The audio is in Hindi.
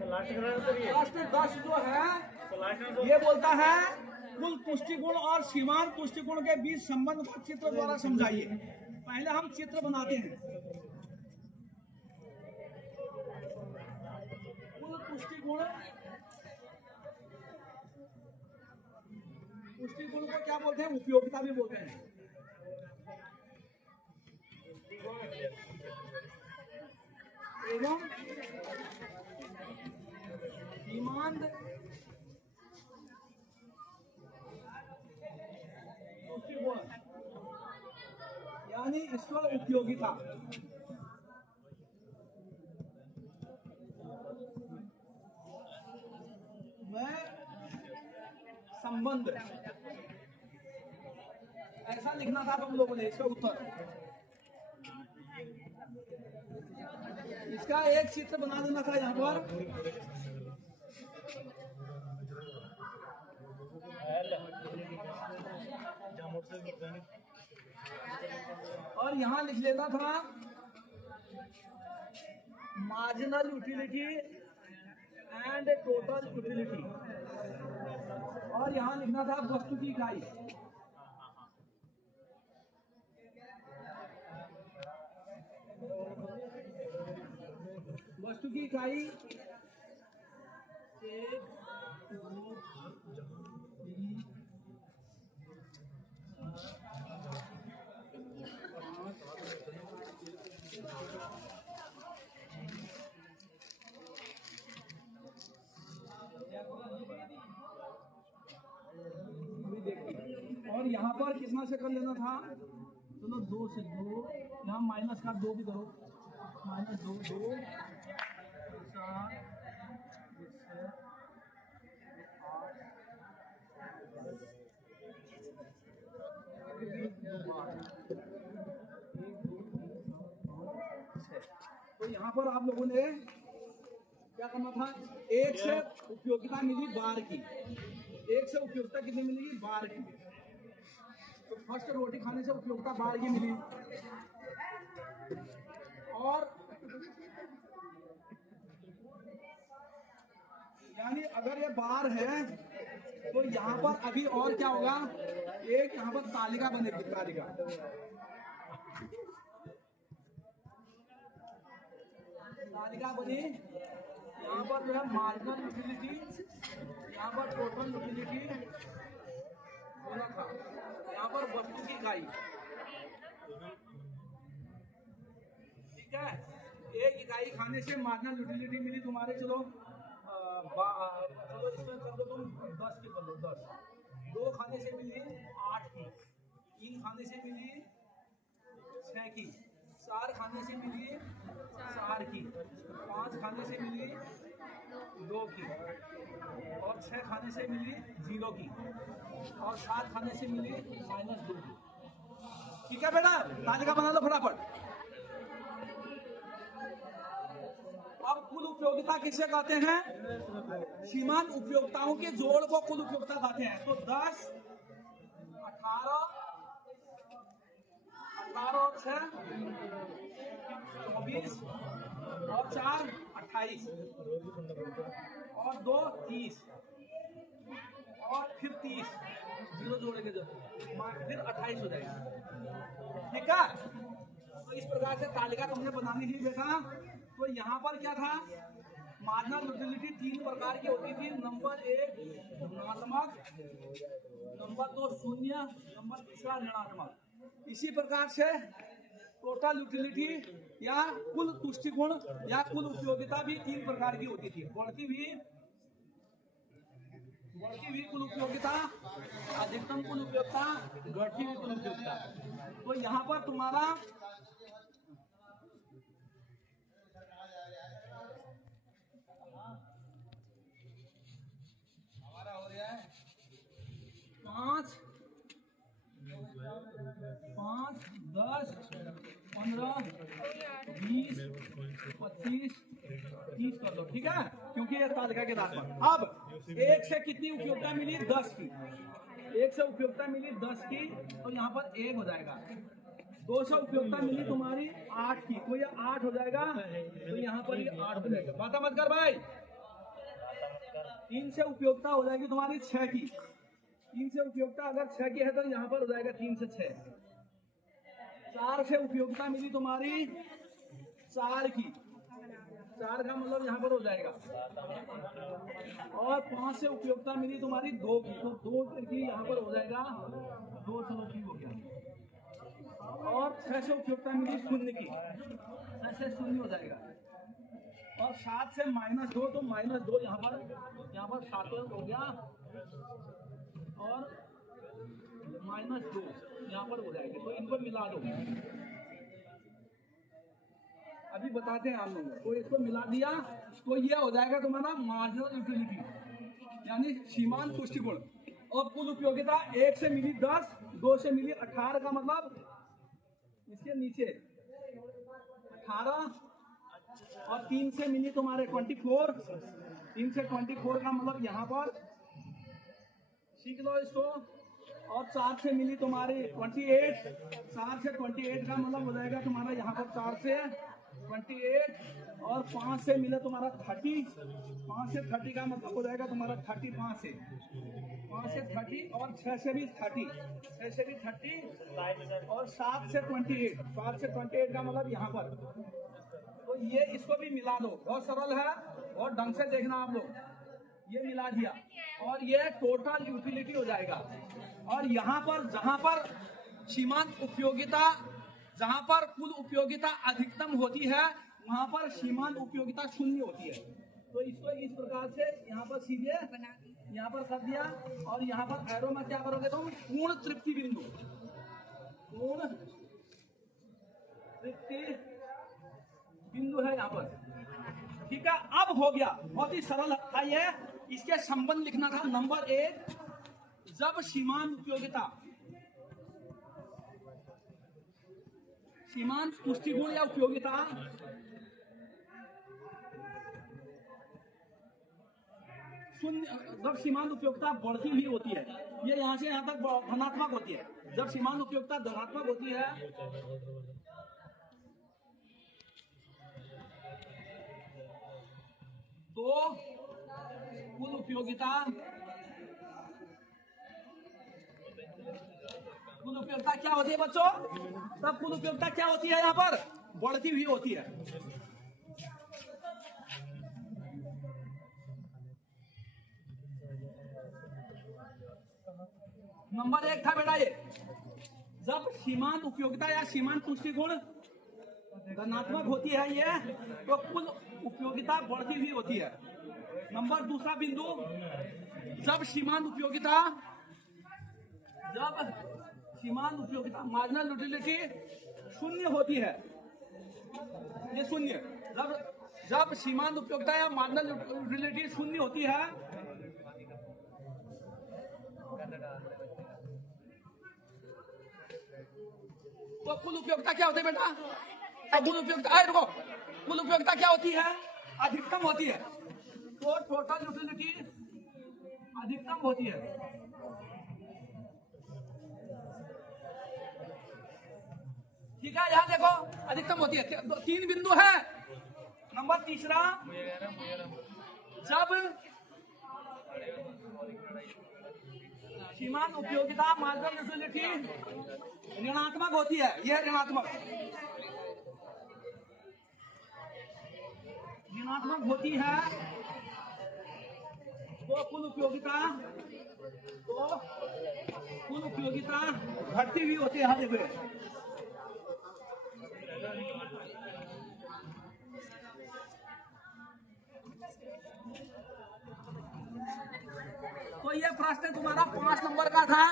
लास्ट में 10 जो है ये बोलता है कुल पुष्टिगुण और सीमांत पुष्टिगुण के बीच संबंध को चित्र द्वारा समझाइए। पहले हम चित्र बनाते हैं। कुल पुष्टिगुण, पुष्टिगुण को क्या बोलते हैं? उपयोगिता भी बोलते हैं। एवं सीमांत पुष्टिगुण यानी इसको उपयोगिता। मैं संबंध ऐसा लिखना था तुम लोगों ने। इसका उत्तर, इसका एक चित्र बना देना था यहाँ पर। और यहाँ लिख लेना था marginal utility and total utility. और यहाँ लिखना था वस्तु की इकाई। वस्तु की इकाई 1, 2, 3, 5। और यहाँ पर कितना से कर लेना था? चलो 2 से 2, यहाँ माइनस का 2 भी करो। -2, 2, 4, 6, 8। तो यहाँ पर आप लोगों ने क्या करना था? 1 से उपयोगिता मिली बार की। 1 से उपयोगिता कितनी मिलेगी? बार की। तो फर्स्ट रोटी खाने से उपयोगिता बार की मिली। और यानी अगर ये बार है तो यहाँ पर अभी और क्या होगा? एक यहाँ पर तालिका बनेगी। तालिका बनी। यहाँ पर जो है मार्जिनल यूटिलिटी, यहाँ पर टोटल यूटिलिटी होना था। यहाँ पर वस्तु की इकाई, ठीक है। एक इकाई खाने से मार्जिनल यूटिलिटी मिली तुम्हारे। चलो चलो इसमें कर दो तुम 10 की कर दो। 10 2 खाने से मिली 8 की, 3 खाने से मिली 6 की, 4 खाने से मिली 4 की, 5 खाने से मिली 2 की, और 6 खाने से मिली 0 की, और 7 खाने से मिली -2 की। ठीक है बेटा, तालिका बना लो फटाफट। अब कुल उपयोगिता किसे कहते हैं? सीमांत उपयोगिताओं के जोड़ को कुल उपयोगिता कहते हैं। तो 10, 18 और 6 24, और 4 28, और 2 30, और फिर 30 0 जोड़ेंगे जब फिर 28 हो जाएगा। ठीक है। तो इस प्रकार से तालिका तुमने बनानी थी बेटा। तो यहाँ पर क्या था? मार्जिनल यूटिलिटी 3 प्रकार की होती थी। नंबर 1 धनात्मक, नंबर 2 शून्य, नंबर 3 ऋणात्मक। इसी प्रकार से टोटल यूटिलिटी या कुल पुष्टिगुण या कुल उपयोगिता भी 3 प्रकार की होती थी। बढ़ती हुई कुल उपयोगिता, अधिकतम कुल उपयोगिता, घटती हुई कुल उपयोगिता। तो यहाँ पर तुम्हारा हो रहा है 5, 10, 15, 20, 25, 30 कर लो। ठीक है, क्योंकि ये तालिका के आधार पर। अब 1 से कितनी उपयोगिता मिली? 10 की। 1 से उपयोगिता मिली 10 की, तो यहाँ पर 1 हो जाएगा। 2 से उपयोगिता मिली तुम्हारी 8 की, तो ये 8 हो जाएगा। तो यहाँ पर ये 8 हो जाएगा। बात मत कर भाई। 3 से उपयोगिता हो जाएगी तुम्हारी 6 की। 3 से उपयोगिता अगर 6 की है तो यहाँ पर हो जाएगा 3 से 6। 4 से उपयोगिता मिली तुम्हारी 4 की, 4 का मतलब यहाँ पर हो जाएगा। और 5 से उपयोगिता मिली तुम्हारी 2 की, तो 2 की यहाँ पर हो जाएगा 2, चलो ठीक हो गया। और 6 से उपयोगिता मिली 0 की, 6 से 0 हो जाएगा। और 7 से -2, तो -2 यहाँ पर 7 हो गया। और -2 यहाँ पर हो जाएगी, तो इनको मिला दो। अभी बताते हैं आप लोगों को। तो इसको मिला दिया तो ये हो जाएगा तुम्हारा मार्जिनल यूटिलिटी, यानी सीमांत पुष्टिगुण। और कुल उपयोगिता 1 से मिली 10, 2 से मिली 18 का मतलब इसके नीचे 18, और 3 से मिली तुम्हारे 24, 3 से 24 का मतलब यहाँ पर सीख लो इसको। और 4 से मिली तुम्हारी 28, 4 से 28 का मतलब हो जाएगा तुम्हारा यहाँ पर 4 से 28। और 5 से मिले तुम्हारा 30, 5 से 30 का मतलब हो जाएगा तुम्हारा 30, 5 से 30। और 6 से भी 30, 6 से भी 30। और 7 से 28, 7 से 28 का मतलब यहाँ पर। तो ये इसको भी मिला दो, बहुत सरल है, और ढंग से देखना आप लोग। ये मिला दिया और ये टोटल यूटिलिटी हो जाएगा। और यहाँ पर जहाँ पर सीमांत उपयोगिता, जहाँ पर कुल उपयोगिता अधिकतम होती है वहाँ पर सीमांत उपयोगिता 0 होती है। तो इसको इस प्रकार से यहाँ पर सीधे यहाँ पर कर दिया। और यहाँ पर एरो में क्या करोगे तुम, पूर्ण तृप्ति बिंदु, पूर्ण तृप्ति बिंदु है यहाँ पर। ठीक है, अब हो गया, बहुत ही सरल था ये। इसके संबंध लिखना था। नंबर 1, जब सीमांत उपयोगिता, सीमांत पुष्टिगुण या उपयोगिता शून्य, जब सीमांत उपयोगिता बढ़ती हुई होती है, ये यहाँ से यहाँ तक धनात्मक होती है। जब सीमांत उपयोगिता धनात्मक होती है तो कुल उपयोगिता क्या होती है बच्चों? तब कुल उपयोगिता क्या होती है? यहाँ पर बढ़ती हुई होती है। नंबर 1 था बेटा ये, जब सीमांत उपयोगिता या सीमांत पुष्टिगुण धनात्मक होती है ये, तो कुल उपयोगिता बढ़ती हुई होती है। नंबर 2 बिंदु, जब सीमांत उपयोगिता मार्जिनल यूटिलिटी 0 होती है, ये 0, जब सीमांत उपयोगिता या मार्जिनल यूटिलिटी 0 होती है तो कुल उपयोगिता क्या होती है बेटा? कुल उपयोगिता, रुको, कुल उपयोगिता क्या होती है? अधिकतम होती है। तो टोटल यूटिलिटी अधिकतम होती है। ठीक है, यहाँ देखो अधिकतम होती है। 3 बिंदु है। नंबर 3, जब सीमांत उपयोगिता मार्जिनल यूटिलिटी ऋणात्मक होती है, यह ऋणात्मक होती है, तो कुल उपयोगिता घटती हुई होती है। हाँ देखो, तो ये प्रश्न तुम्हारा 5 नंबर का था।